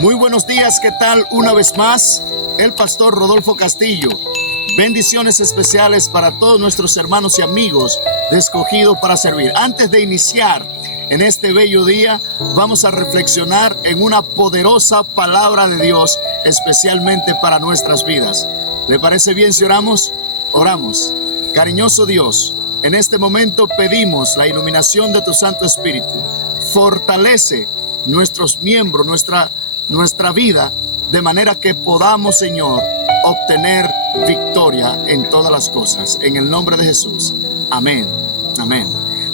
Muy buenos días, ¿qué tal? Una vez más, el pastor Rodolfo Castillo. Bendiciones especiales para todos nuestros hermanos y amigos de Escogido para Servir. Antes de iniciar en este bello día, vamos a reflexionar en una poderosa palabra de Dios, especialmente para nuestras vidas. ¿Le parece bien si oramos? Oramos. Cariñoso Dios, en este momento pedimos la iluminación de tu Santo Espíritu. Fortalece nuestros miembros, nuestra vida, de manera que podamos, Señor, obtener victoria en todas las cosas. En el nombre de Jesús. Amén. Amén.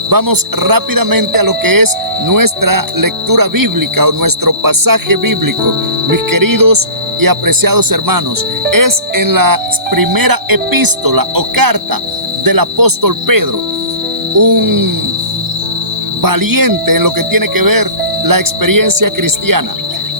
Vamos rápidamente a lo que es nuestra lectura bíblica o nuestro pasaje bíblico. Mis queridos y apreciados hermanos, es en la primera epístola o carta del apóstol Pedro, un valiente en lo que tiene que ver la experiencia cristiana.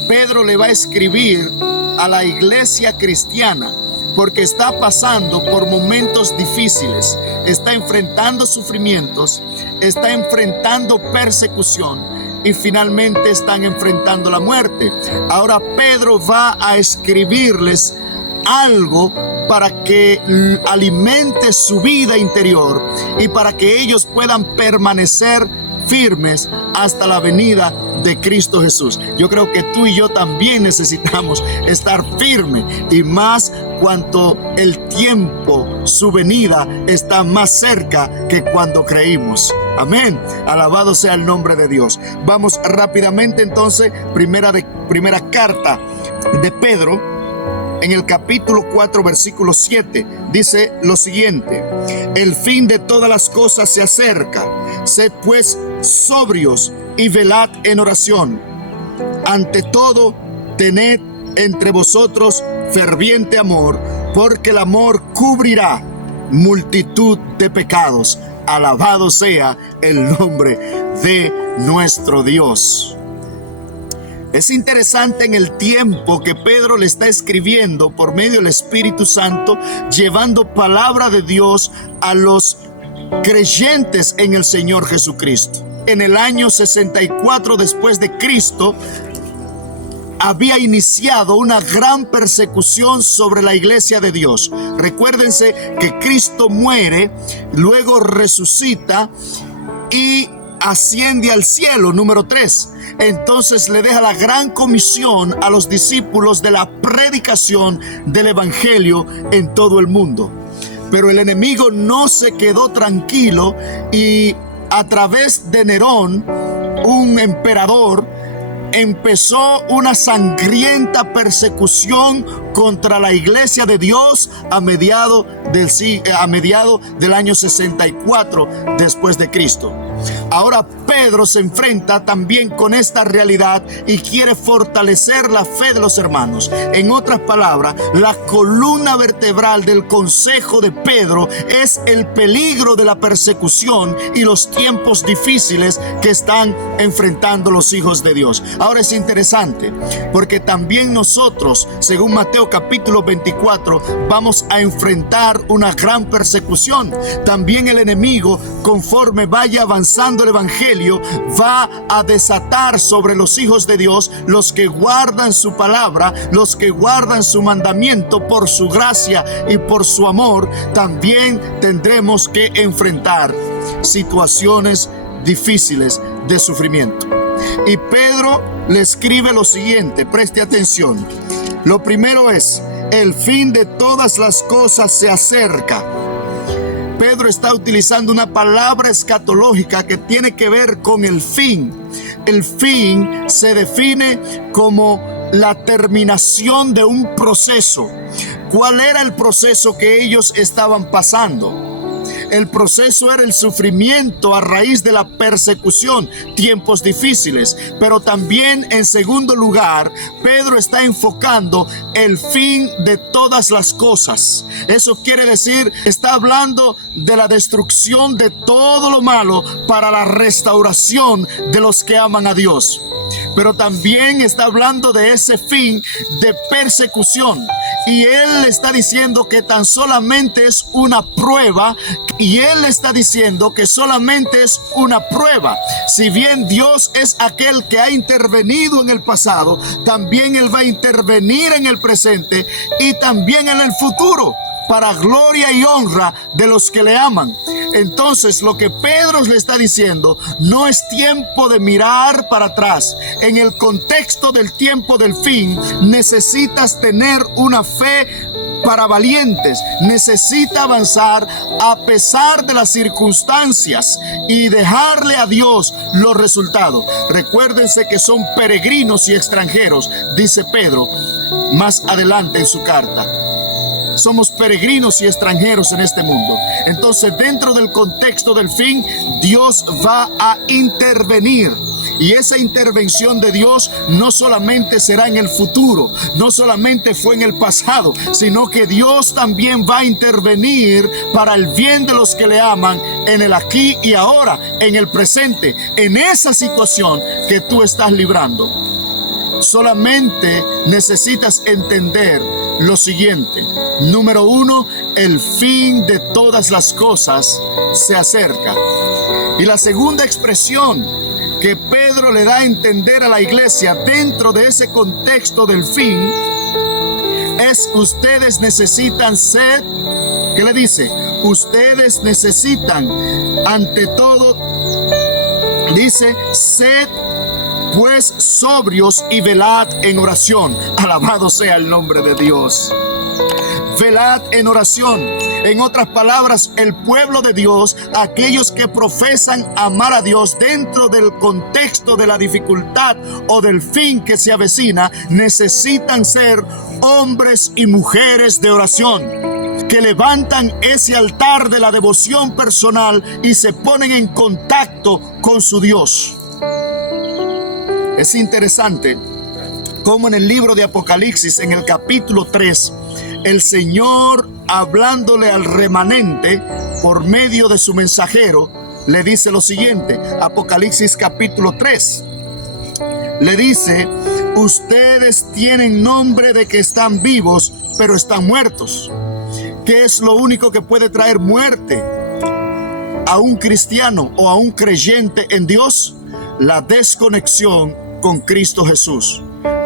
Pedro le va a escribir a la iglesia cristiana porque está pasando por momentos difíciles, está enfrentando sufrimientos, está enfrentando persecución y finalmente están enfrentando la muerte. Ahora Pedro va a escribirles algo para que alimente su vida interior y para que ellos puedan permanecer firmes hasta la venida de Cristo Jesús. Yo creo que tú y yo también necesitamos estar firmes, y más cuanto el tiempo, su venida, está más cerca que cuando creímos. Amén. Alabado sea el nombre de Dios. Vamos rápidamente entonces, primera carta de Pedro. En el capítulo 4, versículo 7, dice lo siguiente: el fin de todas las cosas se acerca. Sed pues sobrios y velad en oración. Ante todo, tened entre vosotros ferviente amor, porque el amor cubrirá multitud de pecados. Alabado sea el nombre de nuestro Dios. Es interesante en el tiempo que Pedro le está escribiendo por medio del Espíritu Santo, llevando palabra de Dios a los creyentes en el Señor Jesucristo. En el año 64 después de Cristo, había iniciado una gran persecución sobre la iglesia de Dios. Recuérdense que Cristo muere, luego resucita y asciende al cielo, número 3. Entonces le deja la gran comisión a los discípulos de la predicación del evangelio en todo el mundo. Pero el enemigo no se quedó tranquilo y a través de Nerón, un emperador, empezó una sangrienta persecución contra la iglesia de Dios a mediado del año 64 después de Cristo. Ahora Pedro se enfrenta también con esta realidad y quiere fortalecer la fe de los hermanos. En otras palabras, la columna vertebral del consejo de Pedro es el peligro de la persecución y los tiempos difíciles que están enfrentando los hijos de Dios. Ahora es interesante porque también nosotros, según Mateo capítulo 24, vamos a enfrentar una gran persecución. También el enemigo, conforme vaya avanzando el evangelio, va a desatar sobre los hijos de Dios, los que guardan su palabra, los que guardan su mandamiento por su gracia y por su amor. También tendremos que enfrentar situaciones difíciles de sufrimiento. Y Pedro le escribe lo siguiente, preste atención. Lo primero es: el fin de todas las cosas se acerca. Pedro está utilizando una palabra escatológica que tiene que ver con el fin. El fin se define como la terminación de un proceso. ¿Cuál era el proceso que ellos estaban pasando? El proceso era el sufrimiento a raíz de la persecución, tiempos difíciles. Pero también, en segundo lugar, Pedro está enfocando el fin de todas las cosas. Eso quiere decir, está hablando de la destrucción de todo lo malo para la restauración de los que aman a Dios. pero también está hablando de ese fin de persecución. Y Él está diciendo que tan solamente es una prueba, y Él está diciendo que solamente es una prueba. Si bien Dios es aquel que ha intervenido en el pasado, también Él va a intervenir en el presente y también en el futuro, para gloria y honra de los que le aman. Entonces, lo que Pedro le está diciendo, no es tiempo de mirar para atrás. En el contexto del tiempo del fin, necesitas tener una fe para valientes. Necesita avanzar a pesar de las circunstancias y dejarle a Dios los resultados. Recuérdense que son peregrinos y extranjeros, dice Pedro más adelante en su carta. Somos peregrinos y extranjeros en este mundo. Entonces, dentro del contexto del fin, Dios va a intervenir. Y esa intervención de Dios no solamente será en el futuro, no solamente fue en el pasado, sino que Dios también va a intervenir para el bien de los que le aman en el aquí y ahora, en el presente, en esa situación que tú estás librando. Solamente necesitas entender lo siguiente. Número 1, el fin de todas las cosas se acerca. Y la segunda expresión que Pedro le da a entender a la iglesia dentro de ese contexto del fin es: ustedes necesitan ser, ¿qué le dice? Ustedes necesitan, ante todo, dice, sed pues sobrios y velad en oración. Alabado sea el nombre de Dios. Velad en oración. En otras palabras, el pueblo de Dios, aquellos que profesan amar a Dios dentro del contexto de la dificultad o del fin que se avecina, necesitan ser hombres y mujeres de oración, que levantan ese altar de la devoción personal y se ponen en contacto con su Dios. Es interesante cómo en el libro de Apocalipsis, en el capítulo 3, el Señor, hablándole al remanente por medio de su mensajero, le dice lo siguiente. Apocalipsis capítulo 3 le dice: ustedes tienen nombre de que están vivos, pero están muertos. ¿Qué es lo único que puede traer muerte a un cristiano o a un creyente en Dios? La desconexión con Cristo Jesús.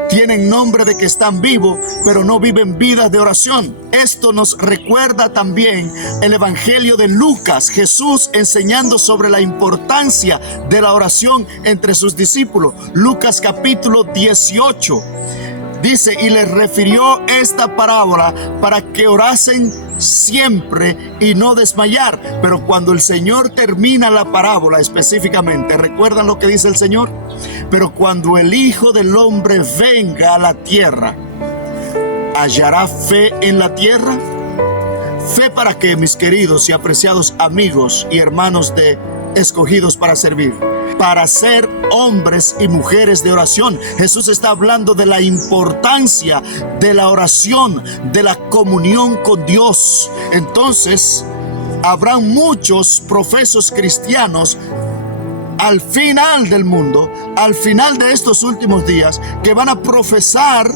Tienen nombre de que están vivos, pero no viven vidas de oración. Esto nos recuerda también el Evangelio de Lucas, Jesús enseñando sobre la importancia de la oración entre sus discípulos. Lucas capítulo 18 dice: y les refirió esta parábola para que orasen siempre y no desmayar. Pero cuando el Señor termina la parábola específicamente, ¿recuerdan lo que dice el Señor? Pero cuando el Hijo del Hombre venga a la tierra, ¿hallará fe en la tierra? ¿Fe para qué, mis queridos y apreciados amigos y hermanos de Escogidos para Servir? Para ser hombres y mujeres de oración. Jesús está hablando de la importancia de la oración, de la comunión con Dios. Entonces, habrán muchos profesos cristianos al final del mundo, al final de estos últimos días, que van a profesar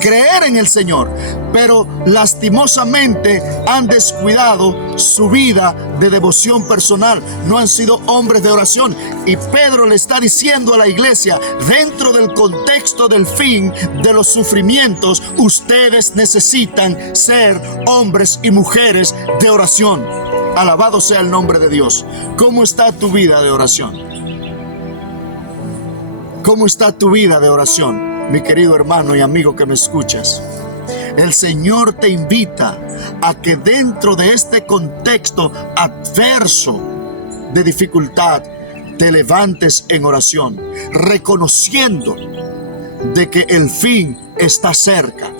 creer en el Señor, pero lastimosamente han descuidado su vida de devoción personal. No han sido hombres de oración. Y Pedro le está diciendo a la iglesia, dentro del contexto del fin de los sufrimientos, ustedes necesitan ser hombres y mujeres de oración. Alabado sea el nombre de Dios. ¿Cómo está tu vida de oración? ¿Cómo está tu vida de oración? Mi querido hermano y amigo que me escuchas, el Señor te invita a que dentro de este contexto adverso de dificultad te levantes en oración, reconociendo de que el fin está cerca.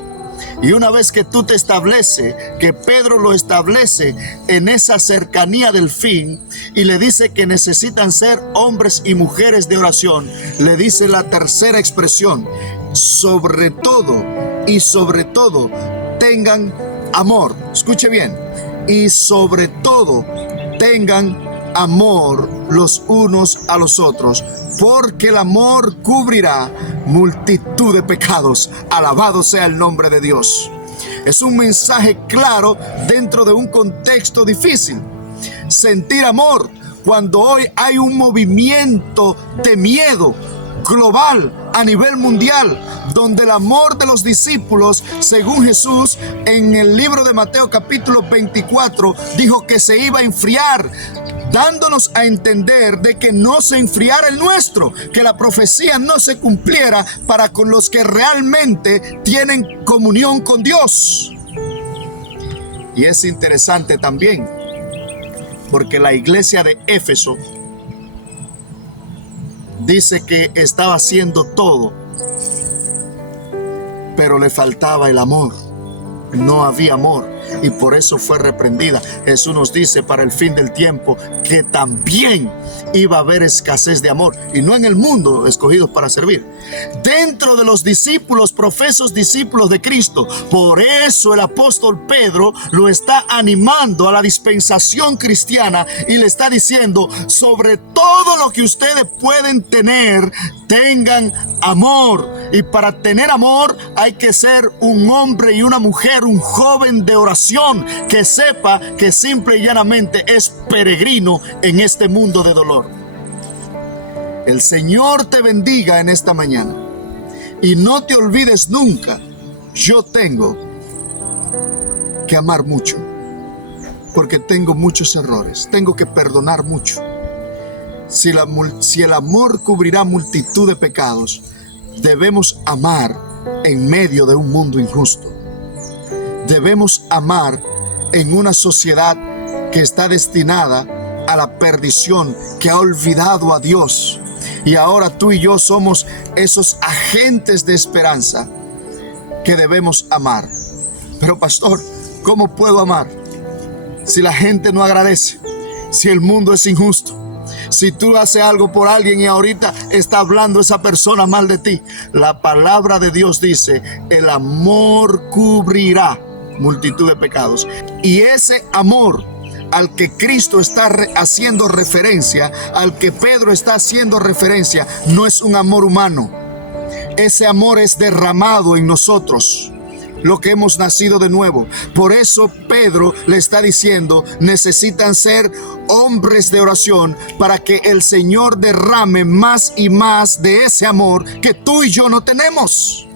Y una vez que tú te estableces, que Pedro lo establece en esa cercanía del fin y le dice que necesitan ser hombres y mujeres de oración, le dice la tercera expresión: sobre todo tengan amor. Escuche bien. Y sobre todo tengan amor los unos a los otros, porque el amor cubrirá multitud de pecados. Alabado sea el nombre de Dios. Es un mensaje claro dentro de un contexto difícil. Sentir amor cuando hoy hay un movimiento de miedo global a nivel mundial, donde el amor de los discípulos, según Jesús en el libro de Mateo capítulo 24, dijo que se iba a enfriar, dándonos a entender de que no se enfriara el nuestro, que la profecía no se cumpliera para con los que realmente tienen comunión con Dios. Y es interesante también, porque la iglesia de Éfeso dice que estaba haciendo todo, pero le faltaba el amor. No había amor y por eso fue reprendida. Jesús nos dice para el fin del tiempo que también iba a haber escasez de amor, y no en el mundo escogidos para servir, dentro de los discípulos, profesos discípulos de Cristo. Por eso el apóstol Pedro lo está animando a la dispensación cristiana y le está diciendo: sobre todo lo que ustedes pueden tener, tengan amor. Y para tener amor hay que ser un hombre y una mujer, un joven de oración, que sepa que simple y llanamente es peregrino en este mundo de dolor. El Señor te bendiga en esta mañana. Y no te olvides nunca, yo tengo que amar mucho, porque tengo muchos errores, tengo que perdonar mucho. Si el amor cubrirá multitud de pecados, debemos amar en medio de un mundo injusto. Debemos amar en una sociedad que está destinada a la perdición, que ha olvidado a Dios. Y ahora tú y yo somos esos agentes de esperanza que debemos amar. Pero pastor, ¿cómo puedo amar si la gente no agradece? Si el mundo es injusto. Si tú haces algo por alguien y ahorita está hablando esa persona mal de ti. La palabra de Dios dice: el amor cubrirá multitud de pecados. Y ese amor al que Cristo está haciendo referencia, al que Pedro está haciendo referencia, no es un amor humano. Ese amor es derramado en nosotros, lo que hemos nacido de nuevo. Por eso Pedro le está diciendo: necesitan ser hombres de oración para que el Señor derrame más y más de ese amor que tú y yo no tenemos.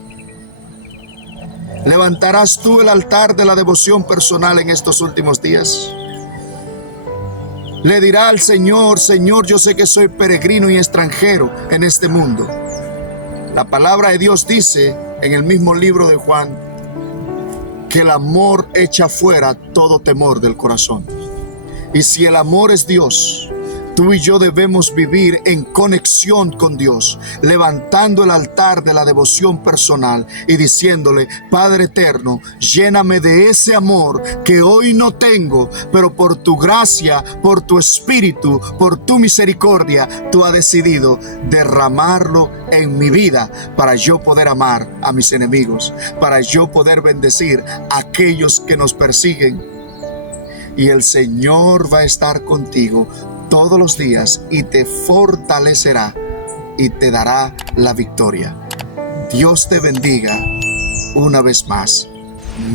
¿Levantarás tú el altar de la devoción personal en estos últimos días? Le dirá al Señor: Señor, yo sé que soy peregrino y extranjero en este mundo. La palabra de Dios dice en el mismo libro de Juan que el amor echa fuera todo temor del corazón. Y si el amor es Dios, tú y yo debemos vivir en conexión con Dios, levantando el altar de la devoción personal y diciéndole: Padre eterno, lléname de ese amor que hoy no tengo, pero por tu gracia, por tu espíritu, por tu misericordia, tú has decidido derramarlo en mi vida para yo poder amar a mis enemigos, para yo poder bendecir a aquellos que nos persiguen. Y el Señor va a estar contigo todos los días y te fortalecerá y te dará la victoria. Dios te bendiga una vez más.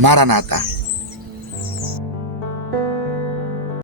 Maranata.